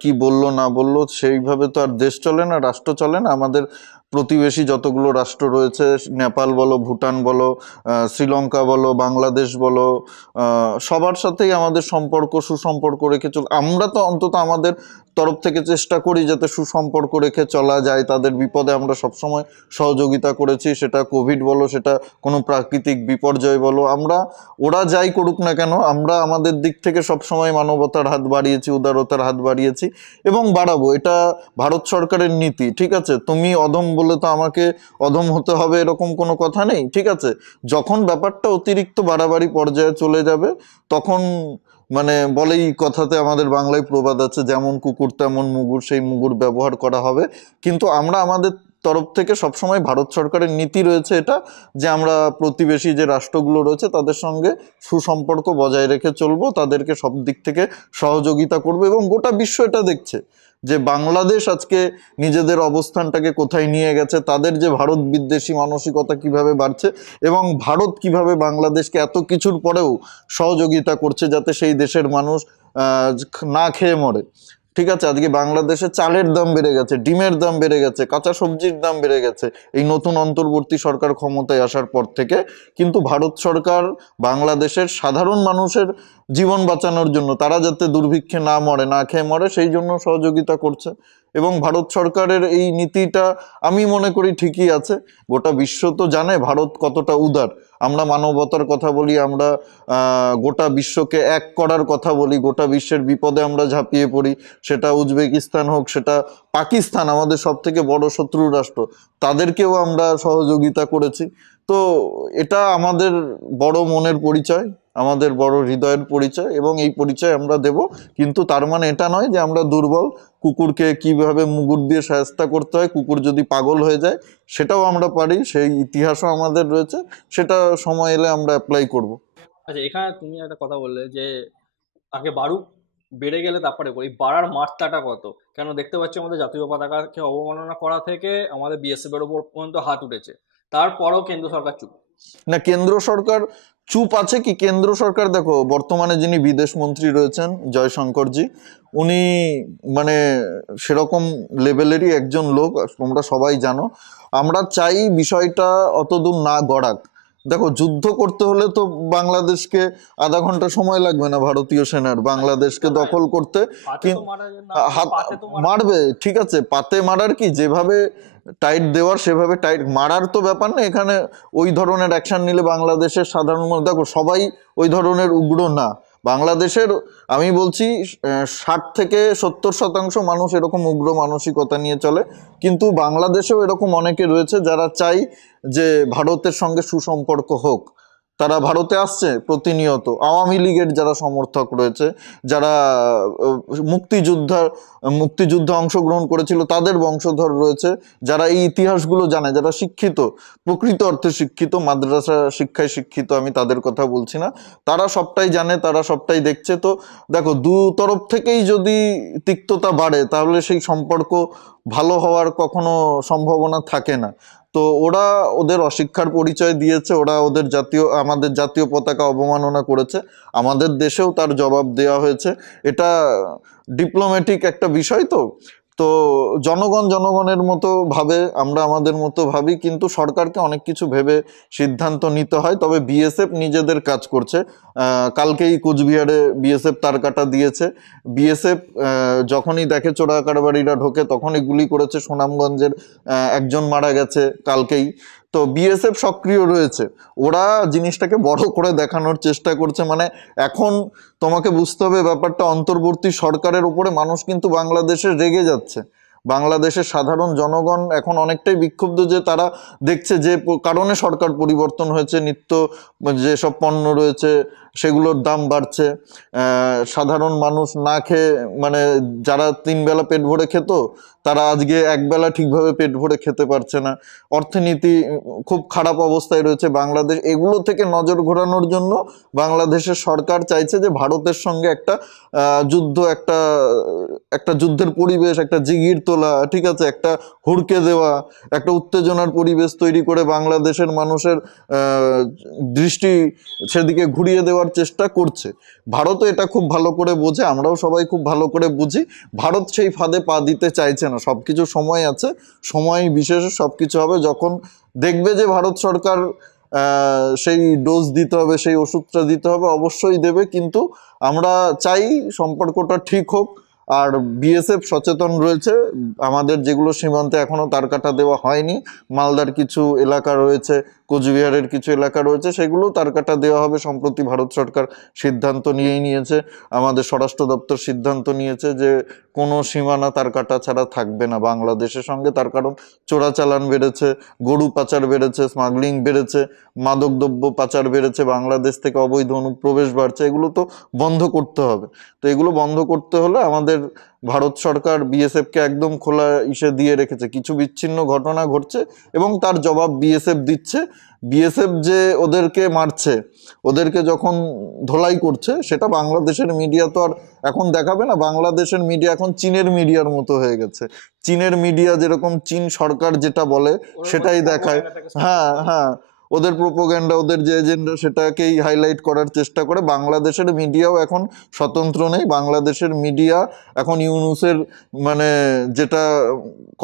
কি বললো না বললো সেইভাবে তো আর দেশ চলে না, রাষ্ট্র চলে না। আমাদের প্রতিবেশী যতগুলো রাষ্ট্র রয়েছে, নেপাল বলো, ভুটান বলো, শ্রীলঙ্কা বলো, বাংলাদেশ বলো, সবার সাথেই আমাদের সম্পর্ক, সুসম্পর্ক রেখে আমরা তো অন্তত আমাদের তরফ থেকে চেষ্টা করি যাতে সুসম্পর্ক রেখে চলা যায়। তাদের বিপদে আমরা সবসময় সহযোগিতা করেছি, সেটা কোভিড বলো, সেটা কোনো প্রাকৃতিক বিপর্যয় বলো। আমরা, ওরা যাই করুক না কেন, আমরা আমাদের দিক থেকে সবসময় মানবতার হাত বাড়িয়েছি, উদারতার হাত বাড়িয়েছি এবং বাড়াবো। এটা ভারত সরকারের নীতি, ঠিক আছে? তুমি অধম বলে তো আমাকে অধম হতে হবে এরকম কোনো কথা নেই, ঠিক আছে? যখন ব্যাপারটা অতিরিক্ত বাড়াবাড়ি পর্যায়ে চলে যাবে, তখন মানে বলেই কথাতে, আমাদের বাংলায় প্রবাদ আছে, যেমন কুকুর তেমন মুগুর, সেই মুগুর ব্যবহার করা হবে। কিন্তু আমরা আমাদের তরফ থেকে সবসময়, ভারত সরকারের নীতি রয়েছে এটা, যে আমরা প্রতিবেশী যে রাষ্ট্রগুলো রয়েছে তাদের সঙ্গে সুসম্পর্ক বজায় রেখে চলবো, তাদেরকে সব দিক থেকে সহযোগিতা করবো। এবং গোটা বিশ্ব এটা দেখছে যে বাংলাদেশ আজকে নিজেদের অবস্থানটাকে কোথায় নিয়ে গেছে, তাদের যে ভারত বিদ্বেষী মানসিকতা কিভাবে বাড়ছে, এবং ভারত কিভাবে বাংলাদেশকে এত কিছুর পরেও সহযোগিতা করছে যাতে সেই দেশের মানুষ না খেয়ে মরে। ঠিক আছে, আজকে বাংলাদেশে চালের দাম বেড়ে গেছে, ডিমের দাম বেড়ে গেছে, কাঁচা সবজির দাম বেড়ে গেছে এই নতুন অন্তর্বর্তী সরকার ক্ষমতায় আসার পর থেকে। কিন্তু ভারত সরকার বাংলাদেশের সাধারণ মানুষের জীবন বাঁচানোর জন্য, তারা যাতে দুর্ভিক্ষে না মরে, না খেয়ে মরে, সেই জন্য সহযোগিতা করছে। এবং ভারত সরকারের এই নীতিটা আমি মনে করি ঠিকই আছে। গোটা বিশ্ব তো জানে ভারত কতটা উদার। আমরা মানবতার কথা বলি, আমরা গোটা বিশ্বকে এক করার কথা বলি, গোটা বিশ্বের বিপদে আমরা ঝাঁপিয়ে পড়ি। সেটা উজবেকিস্তান হোক, সেটা পাকিস্তান, আমাদের সব থেকে বড় শত্রু রাষ্ট্র, তাদেরকেও আমরা সহযোগিতা করেছি। তো এটা আমাদের বড় মনের পরিচয়, আমাদের বড় হৃদয়ের পরিচয়, এবং এই পরিচয় আমরা দেব। কিন্তু তার মানে এটা নয় যে আমরা দুর্বল। কুকুরকে কিভাবে মুগুর দিয়ে শায়েস্তা করতে হয়, কুকুর যদি পাগল হয়ে যায়, সেটাও আমরা পারি, সেই ইতিহাসও আমাদের রয়েছে। সেটা সময় এলে আমরা অ্যাপ্লাই করব। আচ্ছা, এখানে তুমি একটা কথা বললে যে আগে বাড়ুক, বেড়ে গেলে তারপরে করি, বাড়ার মাত্রাটা কত? কেন দেখতে পাচ্ছি আমাদের জাতীয় পতাকাকে অবমাননা করা থেকে আমাদের বিএসএফ এর ওপর পর্যন্ত হাত উঠেছে, তারপরেও কেন্দ্র সরকার চুপ। না, কেন্দ্র সরকার চুপ আছে কি? কেন্দ্র সরকার দেখো, বর্তমানে যিনি বিদেশ মন্ত্রী রয়েছেন জয়শঙ্করজি, উনি মানে সেরকম লেভেলেরই একজন লোক, তোমরা সবাই জানো। আমরা চাই বিষয়টা অতদূর না গড়াক। দেখো, যুদ্ধ করতে হলে তো বাংলাদেশকে আধা ঘন্টা সময় লাগবে না ভারতীয় সেনার বাংলাদেশকে দখল করতে। হাতে তো কিন্তু মারা না, হাত পাতে তো মারা মারবে, ঠিক আছে, পাতে মারার কি, যেভাবে টাইট দেওয়ার সেভাবে টাইট মারার তো ব্যাপার না এখানে। ওই ধরনের অ্যাকশন নিলে বাংলাদেশের সাধারণ মানুষ, দেখো সবাই ওই ধরনের উগ্র না। বাংলাদেশের, আমি বলছি 60 থেকে 70% মানুষ এরকম উগ্র মানসিকতা নিয়ে চলে। কিন্তু বাংলাদেশেও এরকম অনেকে রয়েছে যারা চাই যে ভারতের সঙ্গে সুসম্পর্ক হোক। তারা ভারতে আসছে প্রতিনিয়ত। আওয়ামী লীগের যারা সমর্থক রয়েছে, যারা মুক্তিযুদ্ধে অংশগ্রহণ করেছিল তাদের বংশধর রয়েছে, যারা এই ইতিহাসগুলো জানে, যারা শিক্ষিত, প্রকৃত অর্থে শিক্ষিত, মাদ্রাসা শিক্ষায় শিক্ষিত, আমি তাদের কথা বলছি না, তারা সবটাই জানে, তারা সবটাই দেখছে। তো দেখো, দু তরফ থেকেই যদি তিক্ততা বাড়ে তাহলে সেই সম্পর্ক ভালো হওয়ার কখনো সম্ভাবনা থাকে না। তো ওরা ওদের অশিক্ষার পরিচয় দিয়েছে, ওরা আমাদের জাতীয় পতাকা অবমাননা করেছে, আমাদের দেশেও তার জবাব দেওয়া হয়েছে। এটা ডিপ্লোম্যাটিক একটা বিষয়। তো তো জনগণ জনগণের মতো ভাবে, আমরা আমাদের মতো ভাবি, কিন্তু সরকারকে অনেক কিছু ভেবে সিদ্ধান্ত নিতে হয়। তবে বিএসএফ নিজেদের কাজ করছে। কালকেই কোচবিহারে বিএসএফ তার কাটা দিয়েছে। বিএসএফ যখনই দেখে চোরা কারবারিরা ঢোকে তখনই গুলি করেছে। সুনামগঞ্জের একজন মারা গেছে কালকেই। তো বিএসএফ সক্রিয় রয়েছে, ওরা জিনিসটাকে বড় করে দেখানোর চেষ্টা করছে। মানে এখন তোমাকে বুঝতে হবে ব্যাপারটা, অন্তর্বর্তী সরকারের উপরে মানুষ কিন্তু বাংলাদেশে রেগে যাচ্ছে। বাংলাদেশের সাধারণ জনগণ এখন অনেকটাই বিক্ষুব্ধ যে তারা দেখছে যে কারণে সরকার পরিবর্তন হয়েছে, নিত্য যেসব পণ্য রয়েছে সেগুলোর দাম বাড়ছে। সাধারণ মানুষ না খেয়ে, মানে যারা 3 বেলা পেট ভরে খেত তারা আজকে একবেলা ঠিকভাবে পেট ভরে খেতে পারছে না। অর্থনীতি খুব খারাপ অবস্থায় রয়েছে বাংলাদেশ। এগুলো থেকে নজর ঘোরানোর জন্য বাংলাদেশের সরকার চাইছে যে ভারতের সঙ্গে একটা যুদ্ধ, একটা একটা যুদ্ধের পরিবেশ, একটা জিগির তোলা, ঠিক আছে, একটা হুড়কে দেওয়া, একটা উত্তেজনার পরিবেশ তৈরি করে বাংলাদেশের মানুষের দৃষ্টি সেদিকে ঘুরিয়ে দেওয়ার চেষ্টা করছে। ভারতও এটা খুব ভালো করে বোঝে, আমরাও সবাই খুব ভালো করে বুঝি। ভারত সেই ফাঁদে পা দিতে চাইছে না। সবকিছু সময় আছে, সময় বিশেষে সবকিছু হবে। যখন দেখবে যে ভারত সরকার সেই ডোজ দিতে হবে, সেই ওষুধটা দিতে হবে, অবশ্যই দেবে। কিন্তু আমরা চাই সম্পর্কটা ঠিক হোক। আর বিএসএফ সচেতন রয়েছে। আমাদের যেগুলো সীমান্তে এখনো তার কাটা দেওয়া হয়নি, মালদার কিছু এলাকা রয়েছে, কোচবিহারের কিছু এলাকা রয়েছে, সেগুলো তার কাটা দেওয়া হবে। সম্প্রতি ভারত সরকার সিদ্ধান্ত নিয়েই নিয়েছে, আমাদের স্বরাষ্ট্র দপ্তর সিদ্ধান্ত নিয়েছে যে কোনো সীমানা তার কাটা ছাড়া থাকবে না বাংলাদেশের সঙ্গে। তার কারণ চোরাচালান বেড়েছে, গরু পাচার বেড়েছে, স্মাগলিং বেড়েছে, মাদকদ্রব্য পাচার বেড়েছে, বাংলাদেশ থেকে অবৈধ অনুপ্রবেশ বাড়ছে। এগুলো তো বন্ধ করতে হবে। তো এগুলো বন্ধ করতে হলে আমাদের ভারত সরকার বিএসএফকে একদম খোলা ইসে দিয়ে রেখেছে। কিছু বিচ্ছিন্ন ঘটনা ঘটছে এবং তার জবাব বিএসএফ দিচ্ছে। বিএসএফ যে ওদেরকে মারছে, ওদেরকে যখন ধোলাই করছে, সেটা বাংলাদেশের মিডিয়া তো আর এখন দেখাবে না। বাংলাদেশের মিডিয়া এখন চীনের মিডিয়ার মতো হয়ে গেছে। চীনের মিডিয়া যেরকম, চীন সরকার যেটা বলে সেটাই দেখায়। হ্যাঁ, হ্যাঁ, ওদের প্রোপাগান্ডা, ওদের যে এজেন্ডা সেটাকেই হাইলাইট করার চেষ্টা করে। বাংলাদেশের মিডিয়াও এখন স্বতন্ত্র নেই। বাংলাদেশের মিডিয়া এখন ইউনূসের, মানে যেটা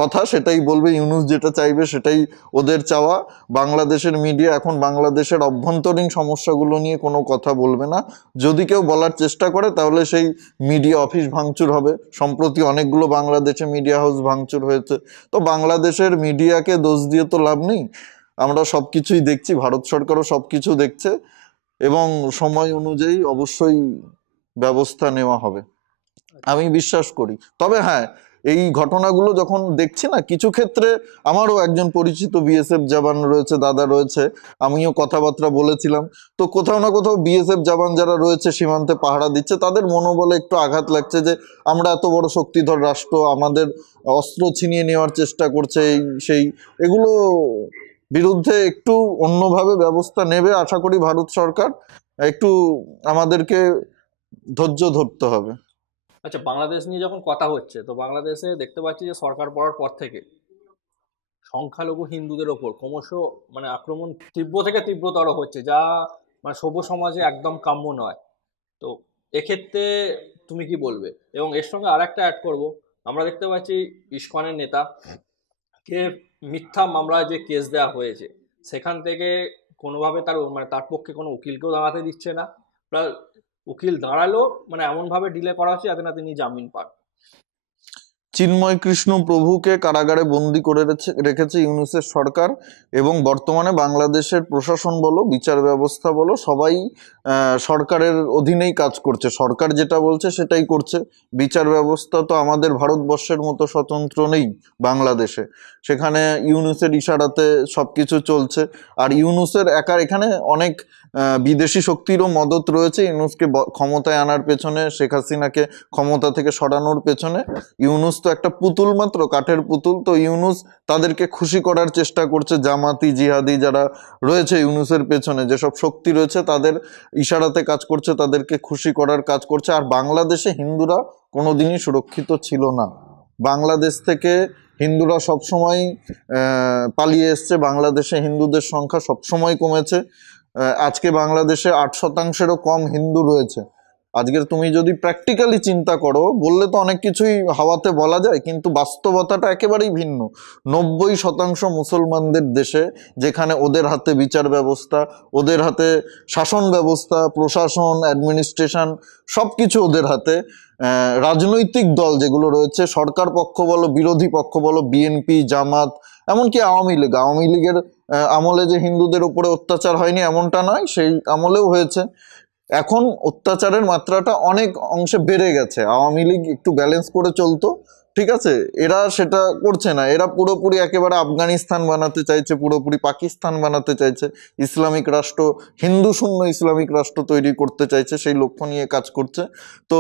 কথা সেটাই বলবে, ইউনূস যেটা চাইবে সেটাই ওদের চাওয়া। বাংলাদেশের মিডিয়া এখন বাংলাদেশের অভ্যন্তরীণ সমস্যাগুলো নিয়ে কোনো কথা বলবে না। যদি কেউ বলার চেষ্টা করে তাহলে সেই মিডিয়া অফিস ভাঙচুর হবে। সম্প্রতি অনেকগুলো বাংলাদেশে মিডিয়া হাউস ভাঙচুর হয়েছে। তো বাংলাদেশের মিডিয়াকে দোষ দিয়ে তো লাভ নেই। আমরা সবকিছুই দেখছি, ভারত সরকারও সবকিছু দেখছে, এবং সময় অনুযায়ী অবশ্যই ব্যবস্থা নেওয়া হবে, আমি বিশ্বাস করি। তবে হ্যাঁ, এই ঘটনাগুলো যখন দেখছি না, কিছু ক্ষেত্রে আমারও একজন পরিচিত বিএসএফ জওয়ান রয়েছে, দাদা রয়েছে, আমিও কথাবার্তা বলেছিলাম। তো কোথাও না কোথাও বিএসএফ জওয়ান যারা রয়েছে সীমান্তে পাহারা দিচ্ছে, তাদের মনোবলে একটু আঘাত লাগছে যে আমরা এত বড় শক্তিধর রাষ্ট্র, আমাদের অস্ত্র ছিনিয়ে নেওয়ার চেষ্টা করছে, এই সেই, এগুলো বিরুদ্ধে একটু অন্যভাবে ব্যবস্থা নেবে আশা করি ভারত সরকার। একটু আমাদেরকে ধৈর্য ধরতে হবে। আচ্ছা, বাংলাদেশ নিয়ে যখন কথা হচ্ছে, তো বাংলাদেশে দেখতে পাচ্ছি যে সরকার পড়ার পর থেকে সংখ্যালঘু হিন্দুদের ওপর ক্রমশ মানে আক্রমণ তীব্র থেকে তীব্রতর হচ্ছে, যা মানে সভ্য সমাজে একদম কাম্য নয়। তো এক্ষেত্রে তুমি কি বলবে? এবং এর সঙ্গে আর একটা অ্যাড করবো, আমরা দেখতে পাচ্ছি ইসকনের নেতা কে মিথ্যা মামলায় যে কেস দেওয়া হয়েছে, সেখান থেকে কোনোভাবে তার পক্ষে কোনো উকিলকেও দাঁড়াতে দিচ্ছে না, প্লাস উকিল দাঁড়ালো মানে এমনভাবে ডিলে করা হচ্ছে যাতে না তিনি জামিন পান। চিন্ময় কৃষ্ণ প্রভুকে কারাগারে বন্দি করে রেখেছে ইউনূসের সরকার, এবং বর্তমানে বাংলাদেশের প্রশাসন বলো, বিচার ব্যবস্থা বলো, সবাই সরকারের অধীনেই কাজ করছে। সরকার যেটা বলছে সেটাই করছে। বিচার ব্যবস্থা তো আমাদের ভারতবর্ষের মতো স্বতন্ত্র নেই বাংলাদেশে, সেখানে ইউনূসের ইশারাতে সবকিছু চলছে। আর ইউনূসের একার এখানে অনেক বিদেশি শক্তিরও মদত রয়েছে ইউনূসকে ক্ষমতায় আনার পেছনে, শেখ হাসিনাকে ক্ষমতা থেকে সরানোর পেছনে। ইউনূস তো একটা পুতুল মাত্র, কাঠের পুতুল। তো ইউনূস তাদেরকে খুশি করার চেষ্টা করছে, জামাতি জিহাদি যারা রয়েছে ইউনূসের পেছনে, যেসব শক্তি রয়েছে তাদের ইশারাতে কাজ করছে, তাদেরকে খুশি করার কাজ করছে। আর বাংলাদেশে হিন্দুরা কোনোদিনই সুরক্ষিত ছিল না। বাংলাদেশ থেকে হিন্দুরা সবসময় পালিয়ে এসছে। বাংলাদেশে হিন্দুদের সংখ্যা সবসময় কমেছে। আজকে বাংলাদেশে 8%-ও কম হিন্দু রয়েছে। আজকের তুমি যদি প্র্যাকটিক্যালি চিন্তা করো, বললে তো অনেক কিছুই হাওয়াতে বলা যায়, কিন্তু বাস্তবতাটা একেবারেই ভিন্ন। 90% মুসলমানদের দেশে, যেখানে ওদের হাতে বিচার ব্যবস্থা, ওদের হাতে শাসন ব্যবস্থা, প্রশাসন, অ্যাডমিনিস্ট্রেশন, সব কিছু ওদের হাতে। রাজনৈতিক দল যেগুলো রয়েছে, সরকার পক্ষ বলো, বিরোধী পক্ষ বলো, বিএনপি, জামাত, এমনকি আওয়ামী লীগের আমলে যে হিন্দুদের উপরে অত্যাচার হয়নি এমনটা নয়, সেই আমলেও হয়েছে। এখন অত্যাচারের মাত্রাটা অনেক অংশে বেড়ে গেছে। আওয়ামী লীগ একটু ব্যালেন্স করে চলতো, ঠিক আছে, এরা সেটা করছে না। এরা পুরোপুরি একেবারে আফগানিস্তান বানাতে চাইছে, পুরোপুরি পাকিস্তান বানাতে চাইছে, ইসলামিক রাষ্ট্র, হিন্দু শূন্য ইসলামিক রাষ্ট্র তৈরি করতে চাইছে, সেই লক্ষ্য নিয়ে কাজ করছে। তো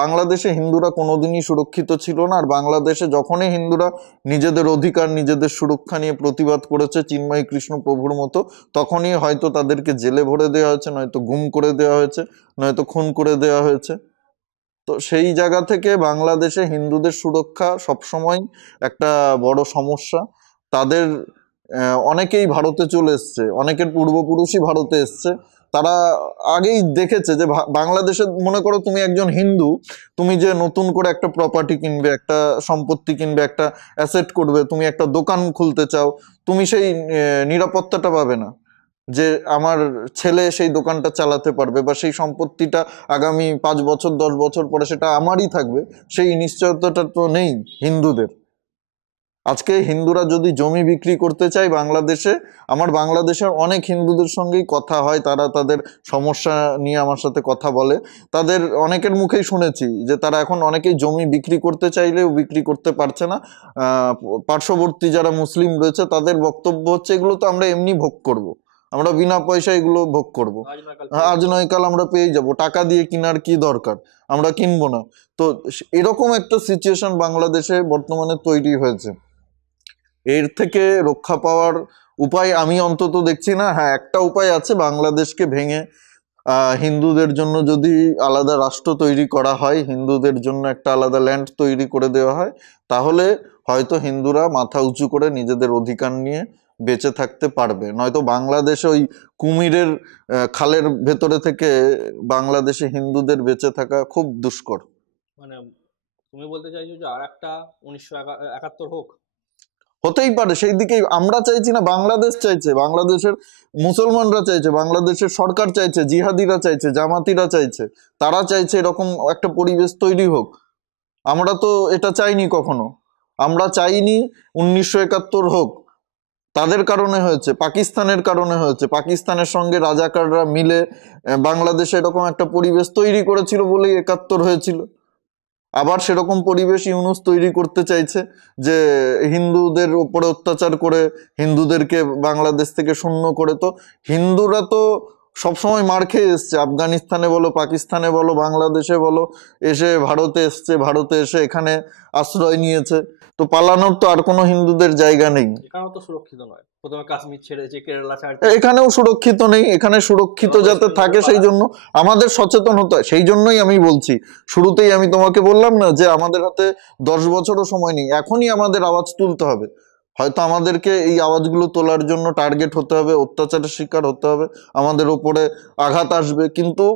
বাংলাদেশে হিন্দুরা কোনোদিনই সুরক্ষিত ছিল না। আর বাংলাদেশে যখনই হিন্দুরা নিজেদের অধিকার, নিজেদের সুরক্ষা নিয়ে প্রতিবাদ করেছে চিন্ময় কৃষ্ণ প্রভুর মতো, তখনই হয়তো তাদেরকে জেলে ভরে দেওয়া হয়েছে, নয়তো গুম করে দেওয়া হয়েছে, নয়তো খুন করে দেওয়া হয়েছে। তো সেই জায়গা থেকে বাংলাদেশে হিন্দুদের সুরক্ষা সবসময় একটা বড় সমস্যা। তাদের অনেকেই ভারতে চলে এসছে, অনেকের পূর্বপুরুষই ভারতে এসছে। তারা আগেই দেখেছে যে বাংলাদেশে, মনে করো তুমি একজন হিন্দু, তুমি যে নতুন করে একটা প্রপার্টি কিনবে, একটা সম্পত্তি কিনবে, একটা অ্যাসেট করবে, তুমি একটা দোকান খুলতে চাও, তুমি সেই নিরাপত্তাটা পাবে না যে আমার ছেলে সেই দোকানটা চালাতে পারবে, বা সেই সম্পত্তিটা আগামী 5 বছর 10 বছর পরে সেটা আমারই থাকবে। সেই নিশ্চয়তাটা তো নেই হিন্দুদের। আজকে হিন্দুরা যদি জমি বিক্রি করতে চায় বাংলাদেশে, আমার বাংলাদেশের অনেক হিন্দুদের সঙ্গেই কথা হয়, তারা তাদের সমস্যা নিয়ে আমার সাথে কথা বলে। তাদের অনেকের মুখেই শুনেছি যে তারা এখন অনেকেই জমি বিক্রি করতে চাইলেও বিক্রি করতে পারছে না। পার্শ্ববর্তী যারা মুসলিম রয়েছে তাদের বক্তব্য হচ্ছে, এগুলো তো আমরা এমনি ভোগ করব, আমরা বিনা পয়সায় এগুলো ভোগ করব, আজ নয় কাল আমরা পেয়ে যাব, টাকা দিয়ে কেনার কি দরকার, আমরা কিনবো না। তো এরকম একটা সিচুয়েশন বাংলাদেশে বর্তমানে তৈরি হয়েছে। এর থেকে রক্ষা পাওয়ার উপায় আমি অন্তত দেখছি না। হ্যাঁ, একটা উপায় আছে, বাংলাদেশকে ভেঙে হিন্দুদের জন্য যদি আলাদা রাষ্ট্র তৈরি করা হয়, হিন্দুদের জন্য একটা আলাদা ল্যান্ড তৈরি করে দেওয়া হয়, তাহলে হয়তো হিন্দুরা মাথা উঁচু করে নিজেদের অধিকার নিয়ে বেঁচে থাকতে পারবে। নয়তো বাংলাদেশে ওই কুমিরের খালের ভেতরে থেকে বাংলাদেশে হিন্দুদের বেঁচে থাকা খুব দুষ্কর। মানে তুমি বলতে চাইছো যে আর একটা 1971 হোক? হতেই পারে, সেই দিকেই আমরা চাইছি না, বাংলাদেশ চাইছে, বাংলাদেশের মুসলমানরা চাইছে, বাংলাদেশের সরকার চাইছে, জিহাদিরা চাইছে, জামাতিরা চাইছে, তারা চাইছে এরকম একটা পরিবেশ তৈরি হোক। আমরা তো এটা চাইনি কখনো। আমরা চাইনি 1971 হোক, তাদের কারণে হয়েছে, পাকিস্তানের কারণে হয়েছে। পাকিস্তানের সঙ্গে রাজাকাররা মিলে বাংলাদেশে এরকম একটা পরিবেশ তৈরি করেছিল বলেই 71 হয়েছিল। আবার সেরকম পরিবেশ ইউনূস তৈরি করতে চাইছে, যে হিন্দুদের উপরে অত্যাচার করে হিন্দুদেরকে বাংলাদেশ থেকে শূন্য করে। তো হিন্দুরা তো সবসময় মার খেয়ে এসছে, আফগানিস্তানে বলো, পাকিস্তানে বলো, বাংলাদেশে বলো, এসে ভারতে এসছে, ভারতে এসে এখানে আশ্রয় নিয়েছে। তো পালানোর তো আর কোনো হিন্দুদের জায়গা নেই। এখানেও তো সুরক্ষিত নয়, প্রথমে কাশ্মীর ছেড়েছে, কেরালা ছাড়ছে, এখানেও সুরক্ষিত নেই। এখানে সুরক্ষিত যাতে থাকে সেই জন্য আমাদের সচেতন হতে হয়। সেই জন্যই আমি বলছি, শুরুতেই আমি তোমাকে বললাম না যে আমাদের হাতে 10 বছরও সময় নেই, এখনই আমাদের আওয়াজ তুলতে হবে। হয়তো আমাদেরকে এই আওয়াজগুলো তোলার জন্য টার্গেট হতে হবে, অত্যাচারের শিকার হতে হবে, আমাদের ওপরে আঘাত আসবে, কিন্তু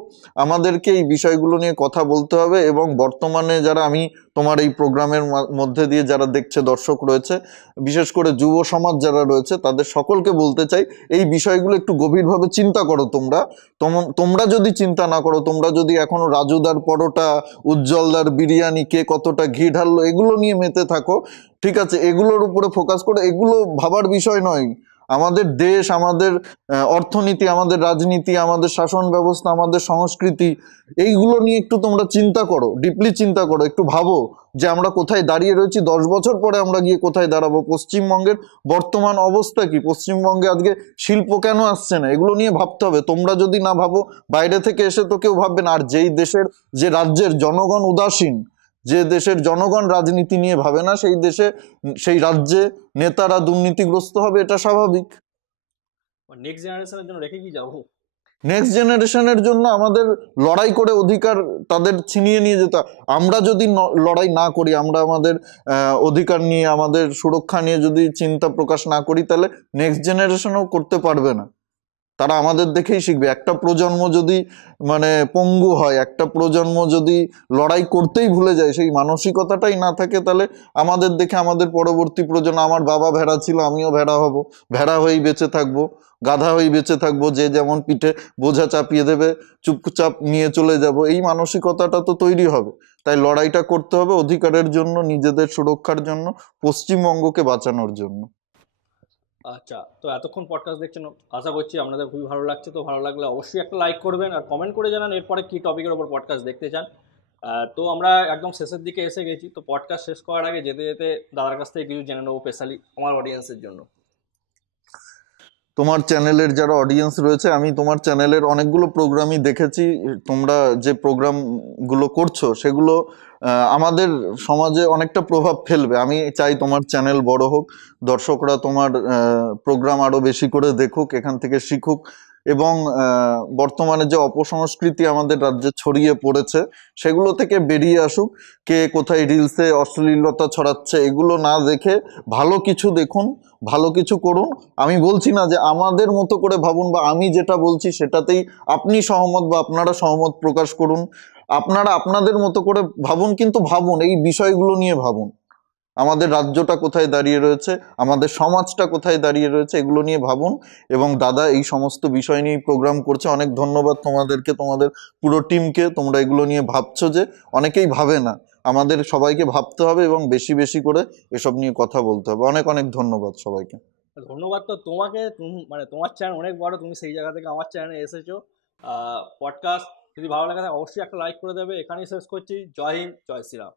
আমাদেরকে এই বিষয়গুলো নিয়ে কথা বলতে হবে। এবং বর্তমানে যারা, আমি তোমার এই প্রোগ্রামের মধ্যে দিয়ে যারা দেখছে দর্শক রয়েছে, বিশেষ করে যুব সমাজ যারা রয়েছে, তাদের সকলকে বলতে চাই এই বিষয়গুলো একটু গভীরভাবে চিন্তা করো। তোমরা যদি চিন্তা না করো, তোমরা যদি এখনো রাজুদার পরোটা, উজ্জ্বলদার বিরিয়ানি, কে কতটা ঘি ঢাললো, এগুলো নিয়ে মেতে থাকো, ঠিক আছে, এগুলোর উপরে ফোকাস করো, এগুলো ভাবার বিষয় নয়। আমাদের দেশ, আমাদের অর্থনীতি, আমাদের রাজনীতি, আমাদের শাসন ব্যবস্থা, আমাদের সংস্কৃতি, এইগুলো নিয়ে একটু তোমরা চিন্তা করো, ডিপলি চিন্তা করো, একটু ভাবো যে আমরা কোথায় দাঁড়িয়ে রয়েছি, 10 বছর পরে আমরা গিয়ে কোথায় দাঁড়াবো, পশ্চিমবঙ্গের বর্তমান অবস্থা কি, পশ্চিমবঙ্গে আজকে শিল্প কেন আসছে না, এগুলো নিয়ে ভাবতে হবে। তোমরা যদি না ভাবো, বাইরে থেকে এসে তো কেউ ভাববে না। আর যেই দেশের, যে রাজ্যের জনগণ উদাসীন, যে দেশের জনগণ রাজনীতি নিয়ে ভাবে না, সেই দেশে, সেই রাজ্যে নেতারা দুর্নীতিগ্রস্ত হবে, এটা স্বাভাবিক। নেক্সট জেনারেশনের জন্য রেখে কি যাবো? নেক্সট জেনারেশনের জন্য আমাদের লড়াই করে অধিকার তাদের ছিনিয়ে নিয়ে যেতে। আমরা যদি লড়াই না করি, আমরা আমাদের অধিকার নিয়ে, আমাদের সুরক্ষা নিয়ে যদি চিন্তা প্রকাশ না করি, তাহলে নেক্সট জেনারেশনও করতে পারবে না। তারা আমাদের দেখেই শিখবে। একটা প্রজন্ম যদি মানে পঙ্গু হয়, একটা প্রজন্ম যদি লড়াই করতেই ভুলে যায়, সেই মানসিকতাটাই না থাকে, তাহলে আমাদের দেখে আমাদের পরবর্তী প্রজন্ম, আমার বাবা ভেড়া ছিল, আমিও ভেড়া হব, ভেড়া হয়েই বেঁচে থাকবো, গাধা হয়েই বেঁচে থাকবো, যে যেমন পিঠে বোঝা চাপিয়ে দেবে চুপচাপ নিয়ে চলে যাব, এই মানসিকতাটা তো তৈরি হবে। তাই লড়াইটা করতে হবে অধিকারের জন্য, নিজেদের সুরক্ষার জন্য, পশ্চিমবঙ্গকে বাঁচানোর জন্য। আচ্ছা, তো এতক্ষণ পডকাস্ট দেখছেন, আশা করছি আপনাদের খুবই ভালো লাগছে। তো ভালো লাগলে অবশ্যই একটা লাইক করবেন আর কমেন্ট করে জানান এরপরে কী টপিকের ওপর পডকাস্ট দেখতে চান। তো আমরা একদম শেষের দিকে এসে গেছি। তো পডকাস্ট শেষ করার আগে যেতে যেতে দাদার কাছ থেকে কিছু জেনে নেবো স্পেশালি আমার অডিয়েন্সের জন্য। তোমার চ্যানেলের যারা অডিয়েন্স রয়েছে, আমি তোমার চ্যানেলের অনেকগুলো প্রোগ্রামই দেখেছি। তোমরা যে প্রোগ্রামগুলো করছো সেগুলো আমাদের সমাজে অনেকটা প্রভাব ফেলবে। আমি চাই তোমার চ্যানেল বড় হোক, দর্শকরা তোমার প্রোগ্রাম আরো বেশি করে দেখুক, এখান থেকে শিখুক, এবং বর্তমানে যে অপসংস্কৃতি আমাদের রাজ্যে ছড়িয়ে পড়েছে সেগুলো থেকে বেরিয়ে আসুক। কে কোথায় রিলসে অশ্লীলতা ছড়াচ্ছে, এগুলো না দেখে ভালো কিছু দেখুন, ভালো কিছু করুন। আমি বলছি না যে আমাদের মতো করে ভাবুন, বা আমি যেটা বলছি সেটাতেই আপনি সহমত বা আপনারা সহমত প্রকাশ করুন। আপনারা আপনাদের মতো করে ভাবুন, কিন্তু ভাবুন, এই বিষয়গুলো নিয়ে ভাবুন। আমাদের রাজ্যটা কোথায় দাঁড়িয়ে রয়েছে, আমাদের সমাজটা কোথায় দাঁড়িয়ে রয়েছে, এগুলো নিয়ে ভাবুন। এবং দাদা এই সমস্ত বিষয় নিয়ে প্রোগ্রাম করছে, অনেক ধন্যবাদ তোমাদেরকে, তোমাদের পুরো টিমকে। তোমরা এগুলো নিয়ে ভাবছো, যে অনেকেই ভাবে না, আমাদের সবাইকে ভাবতে হবে এবং বেশি বেশি করে এসব নিয়ে কথা বলতে হবে। অনেক অনেক ধন্যবাদ সবাইকে। ধন্যবাদ তো তোমাকে, মানে তোমার চ্যানেল অনেক বড়, তুমি সেই জায়গা থেকে আমার চ্যানেলে এসেছো। পডকাস্ট যদি ভালো লাগে থাকে অবশ্যই একটা লাইক করে দেবে। এখানেই শেষ করছি। জয় হিন্দ, জয় শ্রীরাম।